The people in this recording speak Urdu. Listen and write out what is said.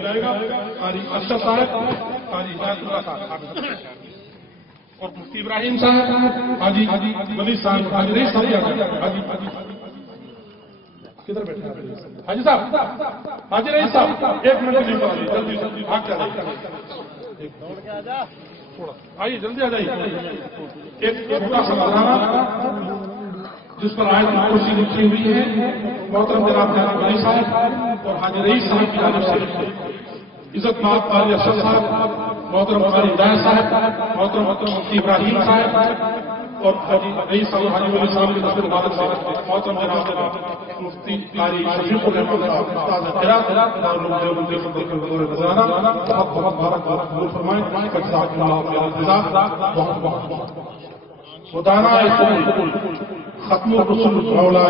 جائے گا قاری ارشد صاحب، قاری ہدایت اللہ صاحب اور مفتی ابراہیم صاحب، حاجی ولی صاحب، حاجی رئیس صاحب، حاجی کدھر بیٹھے ہیں حاجی صاحب، حاجی رئیس صاحب ایک منٹ جلدی بھاگ کے آئیے، جلدی آ جائیے. ایک چھوٹا سا نظرانہ جس پر آیت الکرسی لکھی ہوئی ہے، محترم جناب ولی صاحب اور حاجی رئیس صاحب کی جانب سے عزت مآب قاری ارشد صاحب، محترم قاری ہدایت صاحب، محترم مفتی ابراہیم صاحب اور حاجی رئیس صاحب، حاجی ولی صاحب کی طرف سے مبارک سے محترم جناب مفتی قاری شفیق الرحمان صاحب استاد قرات دارالعلوم دیوبند کے صدر کے حضور نذرانہ بہت بہت مبارک قبول فرمائیں. جزاک اللہ خیر الجزاء. بہت بہت خدانا قبول ختم الرسل مولا